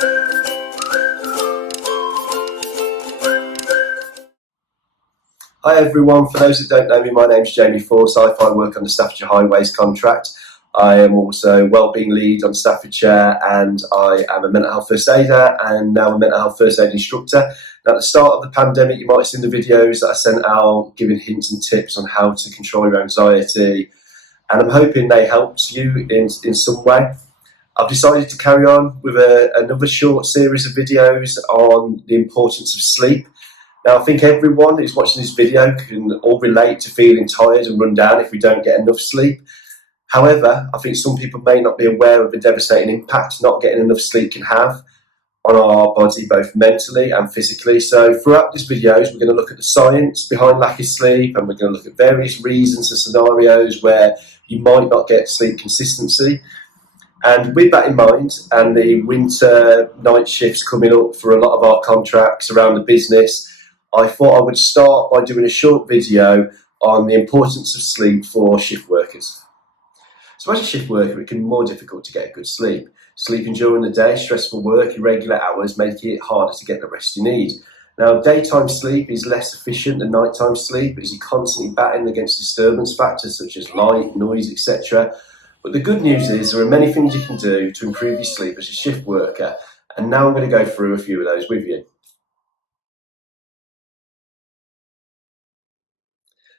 Hi everyone, for those that don't know me, my name's Jamie Forsyth. I work on the Staffordshire Highways contract. I am also wellbeing lead on Staffordshire, and I am a mental health first aider and now a mental health first aid instructor. Now, at the start of the pandemic, you might have seen the videos that I sent out giving hints and tips on how to control your anxiety, and I'm hoping they helped you in some way. I've decided to carry on with another short series of videos on the importance of sleep. Now, I think everyone who's watching this video can all relate to feeling tired and run down if we don't get enough sleep. However, I think some people may not be aware of the devastating impact not getting enough sleep can have on our body, both mentally and physically. So throughout these videos, we're going to look at the science behind lack of sleep, and we're going to look at various reasons and scenarios where you might not get sleep consistency. And with that in mind, and the winter night shifts coming up for a lot of our contracts around the business, I thought I would start by doing a short video on the importance of sleep for shift workers. So as a shift worker, it can be more difficult to get good sleep. Sleeping during the day, stressful work, irregular hours make it harder to get the rest you need. Now, daytime sleep is less efficient than nighttime sleep as you're constantly battling against disturbance factors such as light, noise, etc. But the good news is there are many things you can do to improve your sleep as a shift worker, and now I'm going to go through a few of those with you.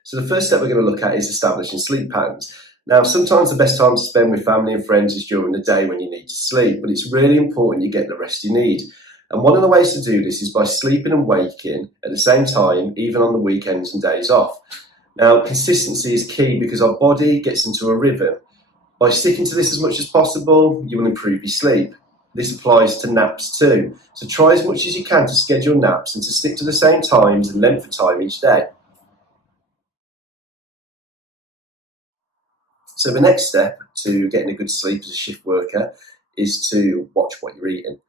So the first step we're going to look at is establishing sleep patterns. Now, sometimes the best time to spend with family and friends is during the day when you need to sleep, but it's really important you get the rest you need. And one of the ways to do this is by sleeping and waking at the same time, even on the weekends and days off. Now, consistency is key because our body gets into a rhythm. By sticking to this as much as possible, you will improve your sleep. This applies to naps too. So try as much as you can to schedule naps and to stick to the same times and length of time each day. So the next step to getting a good sleep as a shift worker is to watch what you're eating.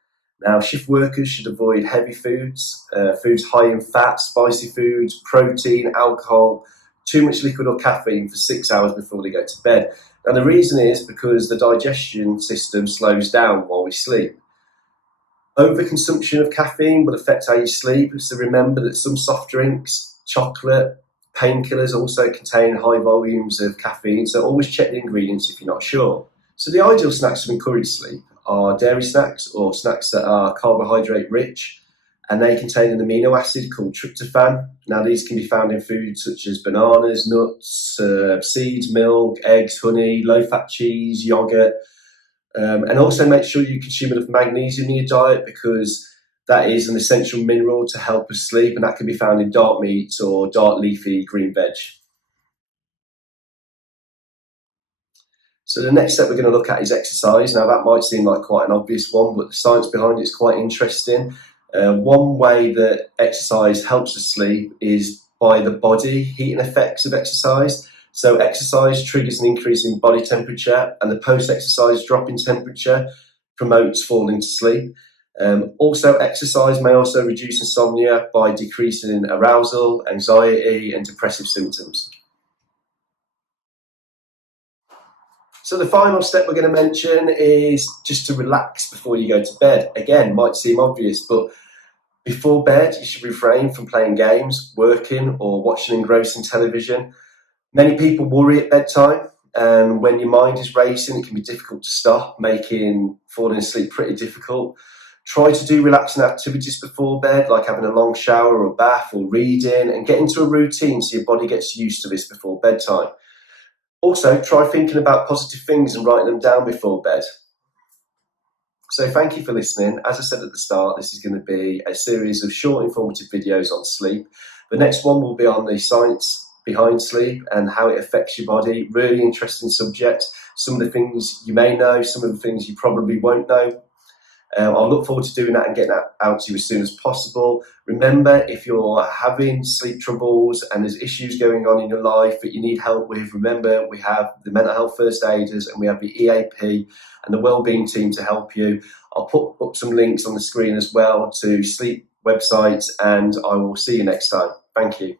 Now, shift workers should avoid heavy foods, foods high in fat, spicy foods, protein, alcohol, too much liquid or caffeine for 6 hours before they go to bed. Now, the reason is because the digestion system slows down while we sleep. Overconsumption of caffeine will affect how you sleep, so remember that some soft drinks, chocolate, painkillers also contain high volumes of caffeine, so always check the ingredients if you're not sure. So the ideal snacks to encourage sleep are dairy snacks or snacks that are carbohydrate rich, and they contain an amino acid called tryptophan. Now, these can be found in foods such as bananas, nuts, seeds, milk, eggs, honey, low-fat cheese, yogurt, and also make sure you consume enough magnesium in your diet because that is an essential mineral to help us sleep, and that can be found in dark meats or dark leafy green veg. So the next step we're going to look at is exercise. Now, that might seem like quite an obvious one, but the science behind it is quite interesting. One way that exercise helps us sleep is by the body heating effects of exercise. So exercise triggers an increase in body temperature, and the post-exercise drop in temperature promotes falling to sleep. Also, exercise may also reduce insomnia by decreasing arousal, anxiety, and depressive symptoms. So the final step we're going to mention is just to relax before you go to bed. Again, might seem obvious, but before bed, you should refrain from playing games, working, or watching engrossing television. Many people worry at bedtime, and when your mind is racing, it can be difficult to stop, making falling asleep pretty difficult. Try to do relaxing activities before bed, like having a long shower or bath or reading, and get into a routine so your body gets used to this before bedtime. Also, try thinking about positive things and writing them down before bed. So thank you for listening. As I said at the start, this is going to be a series of short informative videos on sleep. The next one will be on the science behind sleep and how it affects your body. Really interesting subject. Some of the things you may know, some of the things you probably won't know. I'll look forward to doing that and getting that out to you as soon as possible. Remember, if you're having sleep troubles and there's issues going on in your life that you need help with, remember we have the mental health first aiders and we have the EAP and the wellbeing team to help you. I'll put up some links on the screen as well to sleep websites, and I will see you next time. Thank you.